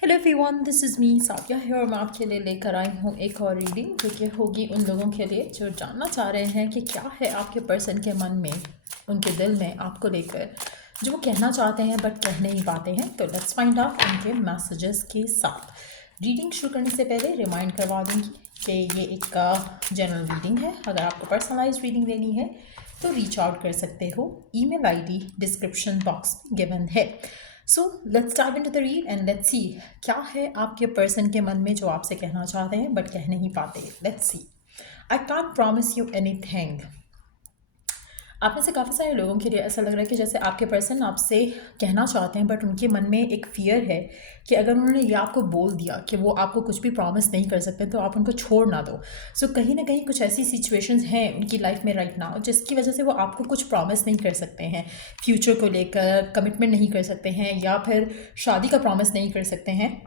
Hello everyone, this is me Safia है और मैं आपके लिए लेकर आई हूँ एक और रीडिंग जो कि होगी उन लोगों के लिए जो जानना चाह रहे हैं कि क्या है आपके पर्सन के मन में, उनके दिल में आपको लेकर, जो वो कहना चाहते हैं बट कह नहीं पाते हैं। तो लेट्स फाइंड आउट उनके मैसेजेस के साथ। रीडिंग शुरू करने से पहले रिमाइंड करवा दूँगी कि ये एक जनरल रीडिंग है। अगर आपको पर्सनलाइज रीडिंग लेनी है तो रीच आउट कर सकते हो। Email ID description box given है। So let's dive into the read and let's see क्या है आपके पर्सन के मन में जो आपसे कहना चाहते हैं बट कह नहीं पाते। Let's see. I can't promise you anything. आप में से काफ़ी सारे लोगों के लिए ऐसा लग रहा है कि जैसे आपके पर्सन आपसे कहना चाहते हैं बट उनके मन में एक फ़ियर है कि अगर उन्होंने ये आपको बोल दिया कि वो आपको कुछ भी प्रॉमिस नहीं कर सकते तो आप उनको छोड़ ना दो। सो कहीं ना कहीं कुछ ऐसी सिचुएशंस हैं उनकी लाइफ में राइट नाउ जिसकी वजह से वो आपको कुछ प्रॉमिस नहीं कर सकते हैं, फ्यूचर को लेकर कमिटमेंट नहीं कर सकते हैं या फिर शादी का प्रॉमिस नहीं कर सकते हैं।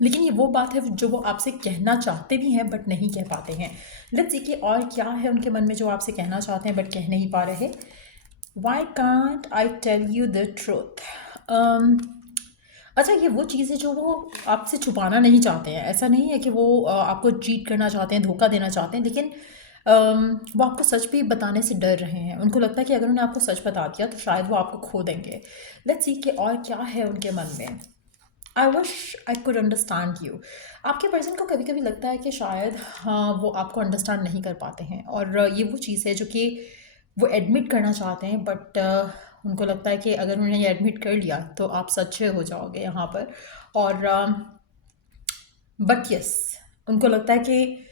लेकिन ये वो बात है जो वो आपसे कहना चाहते भी हैं बट नहीं कह पाते हैं। लेट्स सी कि और क्या है उनके मन में जो आपसे कहना चाहते हैं बट कह नहीं पा रहे। Why can't I tell you the truth. अच्छा, ये वो चीज़ है जो वो आपसे छुपाना नहीं चाहते हैं। ऐसा नहीं है कि वो आपको चीट करना चाहते हैं, धोखा देना चाहते हैं, लेकिन वो आपको सच भी बताने से डर रहे हैं। उनको लगता है कि अगर उन्हें आपको सच बता दिया तो शायद वो आपको खो देंगे। लेट्स सी कि और क्या है उनके मन में। I wish I could understand you. आपके पर्सन को कभी कभी लगता है कि शायद हाँ वो आपको अंडरस्टैंड नहीं कर पाते हैं और ये वो चीज़ है जो कि वो एडमिट करना चाहते हैं बट उनको लगता है कि अगर उन्होंने ये एडमिट कर लिया तो आप सच्चे हो जाओगे यहाँ पर। और बट यस, उनको लगता है कि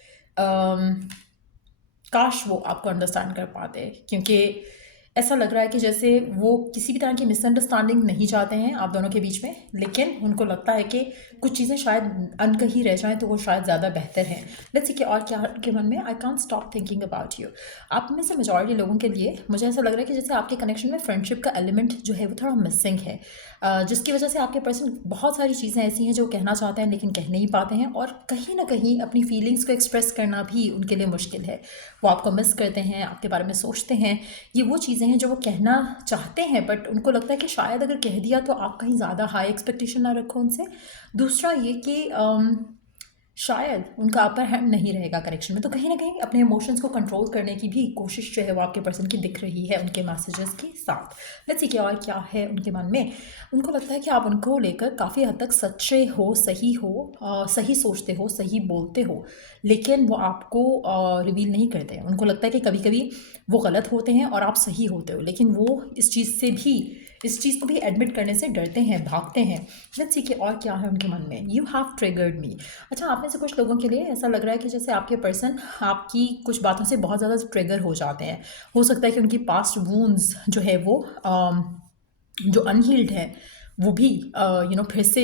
काश वो आपको अंडरस्टैंड कर पाते, क्योंकि ऐसा लग रहा है कि जैसे वो किसी भी तरह की मिसअंडरस्टैंडिंग नहीं चाहते हैं आप दोनों के बीच में, लेकिन उनको लगता है कि कुछ चीज़ें शायद अनकही रह जाएं तो वो शायद ज़्यादा बेहतर हैं। लेट्स सी कि और क्या है उनके मन में। I can't stop thinking about you. आप में से मेजॉरिटी लोगों के लिए मुझे ऐसा लग रहा है कि जैसे आपके कनेक्शन में फ्रेंडशिप का एलिमेंट जो है वो थोड़ा मिसिंग है, जिसकी वजह से आपके पर्सन बहुत सारी चीज़ें ऐसी हैं जो कहना चाहते हैं लेकिन कह नहीं पाते हैं और कहीं ना कहीं अपनी फीलिंग्स को एक्सप्रेस करना भी उनके लिए मुश्किल है। वो आपको मिस करते हैं, आपके बारे में सोचते हैं। ये वो चीज़ें हैं जो वो कहना चाहते हैं बट उनको लगता है कि शायद अगर कह दिया तो आप कहीं ज़्यादा हाई एक्सपेक्टेशन ना रखो उनसे। दूसरा ये कि शायद उनका अपर हैंड नहीं रहेगा करेक्शन में, तो कहीं ना कहीं अपने इमोशंस को कंट्रोल करने की भी कोशिश जो है वो आपके पर्सन की दिख रही है उनके मैसेजेस के साथ। लेट्स सी कि और क्या है उनके मन में। उनको लगता है कि आप उनको लेकर काफ़ी हद तक सच्चे हो, सही सोचते हो, सही बोलते हो, लेकिन वो आपको रिवील नहीं करते हैं। उनको लगता है कि कभी कभी वो गलत होते हैं और आप सही होते हो, लेकिन वो इस चीज़ को भी एडमिट करने से डरते हैं, भागते हैं। लेट्स सी कि और क्या है उनके मन में। यू हैव ट्रिगर्ड मी। अच्छा, आप में से कुछ लोगों के लिए ऐसा लग रहा है कि जैसे आपके पर्सन आपकी कुछ बातों से बहुत ज़्यादा ट्रिगर हो जाते हैं। हो सकता है कि उनकी पास्ट वूंड्स जो है वो जो अनहील्ड है वो भी फिर से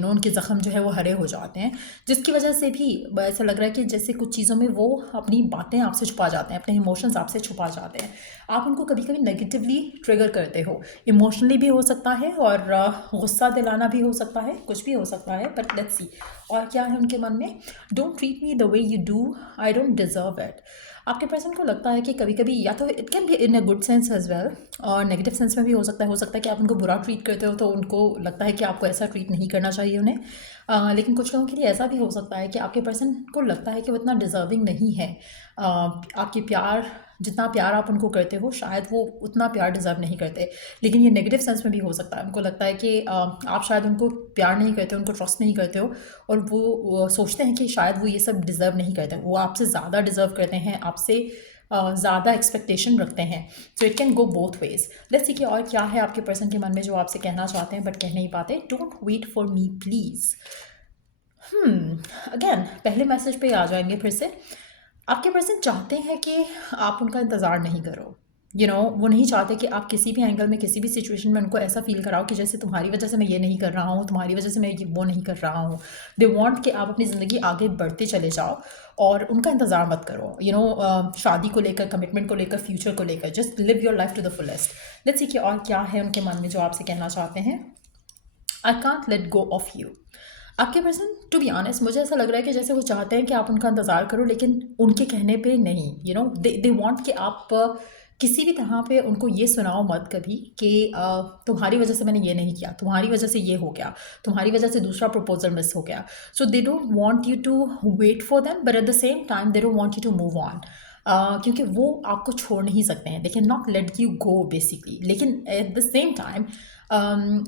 उनके ज़ख्म जो है वो हरे हो जाते हैं, जिसकी वजह से भी ऐसा लग रहा है कि जैसे कुछ चीज़ों में वो अपनी बातें आपसे छुपा जाते हैं, अपने इमोशंस आपसे छुपा जाते हैं। आप उनको कभी कभी नेगेटिवली ट्रिगर करते हो, इमोशनली भी हो सकता है और गुस्सा दिलाना भी हो सकता है, कुछ भी हो सकता है। बट लेट्स सी और क्या है उनके मन में। Don't treat me the way you do, I don't deserve it. आपके पर्सन को लगता है कि कभी कभी या तो it can be in a good sense as well और नेगेटिव सेंस में भी हो सकता है कि आप उनको बुरा ट्रीट करते हो तो उनको लगता है कि आपको ऐसा ट्रीट नहीं करना चाहिए उन्हें। लेकिन कुछ लोगों के लिए ऐसा भी हो सकता है कि आपके पर्सन को लगता है कि वो इतना डिजर्विंग नहीं है आपके प्यार, जितना प्यार आप उनको करते हो शायद वो उतना प्यार डिज़र्व नहीं करते। लेकिन ये नेगेटिव सेंस में भी हो सकता है, उनको लगता है कि आप शायद उनको प्यार नहीं करते, उनको ट्रस्ट नहीं करते हो और वो सोचते हैं कि शायद वो ये सब डिज़र्व नहीं करते, वो आपसे ज़्यादा डिज़र्व करते हैं, आपसे ज़्यादा एक्सपेक्टेशन रखते हैं। So it can go both ways. Let's see कि और क्या है आपके पर्सन के मन में जो आपसे कहना चाहते हैं बट कह नहीं पाते। Don't wait for me please. Again पहले मैसेज पे आ जाएंगे फिर से। आपके पर्सन चाहते हैं कि आप उनका इंतज़ार नहीं करो। वो नहीं चाहते कि आप किसी भी एंगल में, किसी भी सिचुएशन में उनको ऐसा फील कराओ कि जैसे तुम्हारी वजह से मैं ये नहीं कर रहा हूँ, तुम्हारी वजह से मैं वो नहीं कर रहा हूँ। दे वांट कि आप अपनी ज़िंदगी आगे बढ़ते चले जाओ और उनका इंतज़ार मत करो। शादी को लेकर, कमिटमेंट को लेकर, फ्यूचर को लेकर, just live your life to the fullest. Let's see कि और क्या है उनके मन में जो आपसे कहना चाहते हैं। I can't let go of you. आपके पर्सन टू बी ऑनेस्ट मुझे ऐसा लग रहा है कि जैसे वो चाहते हैं कि आप उनका इंतज़ार करो लेकिन उनके कहने पे नहीं। दे वांट कि आप किसी भी तरह पे उनको ये सुनाओ मत कभी कि तुम्हारी वजह से मैंने ये नहीं किया, तुम्हारी वजह से ये हो गया, तुम्हारी वजह से दूसरा प्रपोजल मिस हो गया। So they don't want you to wait for them, but at the same time they don't want you to move on. क्योंकि वो आपको छोड़ नहीं सकते हैं, they can not let you go basically. लेकिन एट द सेम टाइम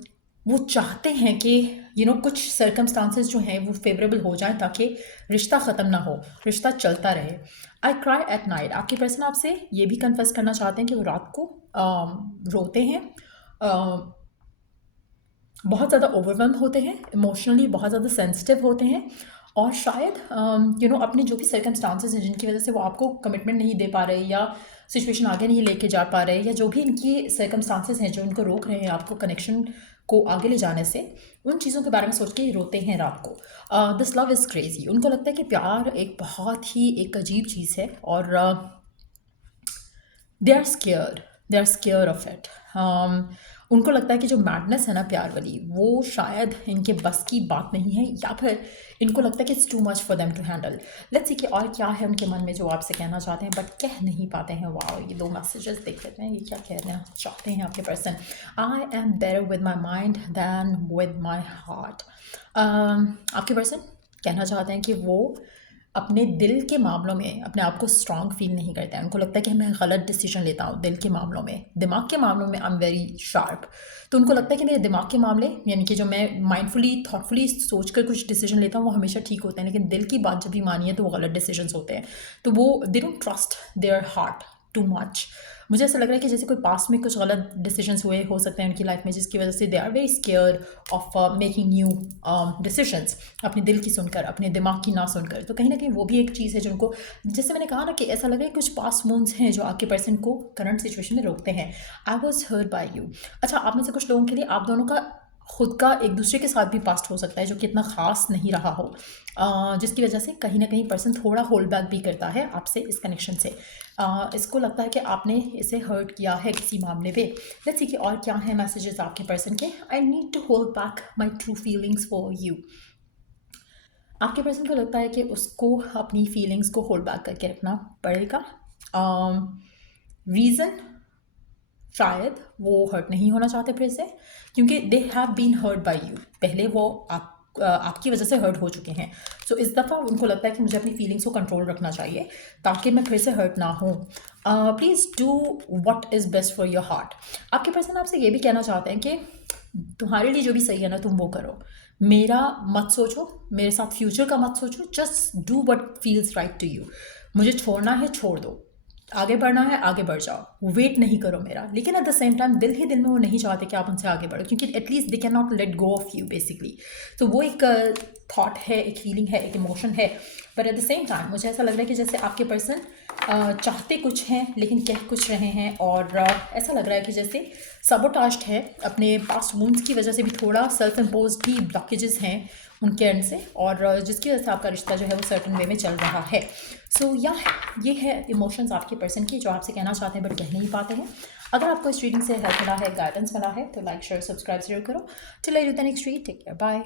वो चाहते हैं कि कुछ सर्कमस्टांसेस जो हैं वो फेवरेबल हो जाएं ताकि रिश्ता ख़त्म ना हो, रिश्ता चलता रहे। आई क्राई एट नाइट, आपके पर्सन आपसे ये भी कन्फेस करना चाहते हैं कि वो रात को रोते हैं, बहुत ज़्यादा ओवरवेल्म होते हैं, इमोशनली बहुत ज़्यादा सेंसिटिव होते हैं, और शायद अपने जो भी सर्कमस्टांसेस हैं जिनकी वजह से वो आपको कमिटमेंट नहीं दे पा रहे या सिचुएशन आगे नहीं लेके जा पा रहे, या जो भी इनकी सर्कमस्टांसेस हैं जो उनको रोक रहे हैं आपको कनेक्शन को आगे ले जाने से, उन चीज़ों के बारे में सोच के रोते हैं रात को। This love is crazy. उनको लगता है कि प्यार एक बहुत ही एक अजीब चीज़ है, और they are scare of it. उनको लगता है कि जो मैडनेस है ना प्यार वाली, वो शायद इनके बस की बात नहीं है, या फिर इनको लगता है कि it's too much for them to handle. Let's see कि और क्या है उनके मन में जो आपसे कहना चाहते हैं बट कह नहीं पाते हैं। वाओ, ये 2 मैसेजेस देख लेते हैं, ये क्या कहना चाहते हैं आपके person. I am better with my mind than with my heart. आपके पर्सन कहना चाहते हैं कि वो अपने दिल के मामलों में अपने आप को स्ट्रांग फील नहीं करते हैं। उनको लगता है कि मैं गलत डिसीजन लेता हूँ दिल के मामलों में, दिमाग के मामलों में आई एम वेरी शार्प। तो उनको लगता है कि मेरे दिमाग के मामले, यानी कि जो मैं माइंडफुली थॉटफुली सोच कर कुछ डिसीजन लेता हूँ वो हमेशा ठीक होते हैं, लेकिन दिल की बात जब भी मानी है तो वो गलत डिसीजन होते हैं। तो वो they don't trust their heart too much. मुझे ऐसा लग रहा है कि जैसे कोई पास्ट में कुछ गलत डिसीजंस हुए हो सकते हैं उनकी लाइफ में, जिसकी वजह से they are very scared of making new decisions, अपने दिल की सुनकर, अपने दिमाग की ना सुनकर। तो कहीं ना कहीं वो भी एक चीज़ है जो उनको, जैसे मैंने कहा ना कि ऐसा लग रहा है कुछ पास्ट वोन्स हैं जो आपके पर्सन को करंट सिचुएशन में रोकते हैं। I was hurt by you. अच्छा, आप में से कुछ लोगों के लिए आप दोनों का खुद का एक दूसरे के साथ भी पास्ट हो सकता है जो कि इतना ख़ास नहीं रहा हो, जिसकी वजह से कहीं ना कहीं पर्सन थोड़ा होल्ड बैक भी करता है आपसे इस कनेक्शन से। इसको लगता है कि आपने इसे हर्ट किया है किसी मामले पे। लेट्स सी कि और क्या है मैसेजेस आपके पर्सन के। I need to hold back my true feelings for you. आपके पर्सन को लगता है कि उसको अपनी फीलिंग्स को होल्ड बैक करके रखना पड़ेगा। रीज़न शायद वो हर्ट नहीं होना चाहते फिर से, क्योंकि they have been hurt by you. पहले वो आपकी वजह से हर्ट हो चुके हैं। सो इस दफ़ा उनको लगता है कि मुझे अपनी फीलिंग्स को कंट्रोल रखना चाहिए ताकि मैं फिर से हर्ट ना हूँ। Please do what is best for your heart. आपके पर्सन आपसे ये भी कहना चाहते हैं कि तुम्हारे लिए जो भी सही है ना तुम वो करो, मेरा मत सोचो, मेरे साथ फ्यूचर का मत सोचो, just do what feels right to you. मुझे छोड़ना है छोड़ दो, आगे बढ़ना है आगे बढ़ जाओ, वेट नहीं करो मेरा। लेकिन एट द सेम टाइम दिल ही दिल में वो नहीं चाहते कि आप उनसे आगे बढ़ो, क्योंकि at least they can not let go of you basically. तो वो एक थॉट है, एक फीलिंग है, एक इमोशन है, पर एट द सेम टाइम मुझे ऐसा लग रहा है कि जैसे आपके पर्सन चाहते कुछ हैं लेकिन कह कुछ रहे हैं, और ऐसा लग रहा है कि जैसे सबोटाज्ड है अपने पास्ट वुंड्स की वजह से भी, थोड़ा सेल्फ इम्पोज्ड भी ब्लॉकेजेस हैं उनके एंड से, और जिसकी वजह से आपका रिश्ता जो है वो सर्टन वे में चल रहा है। सो ये है इमोशंस आपके पर्सन की जो आपसे कहना चाहते हैं बट कह नहीं पाते हैं। अगर आपको इस रीडिंग से हेल्प मिला है, गाइडेंस मिला है, तो लाइक शेयर सब्सक्राइब जरूर करो। Till I do the next read, take care, bye.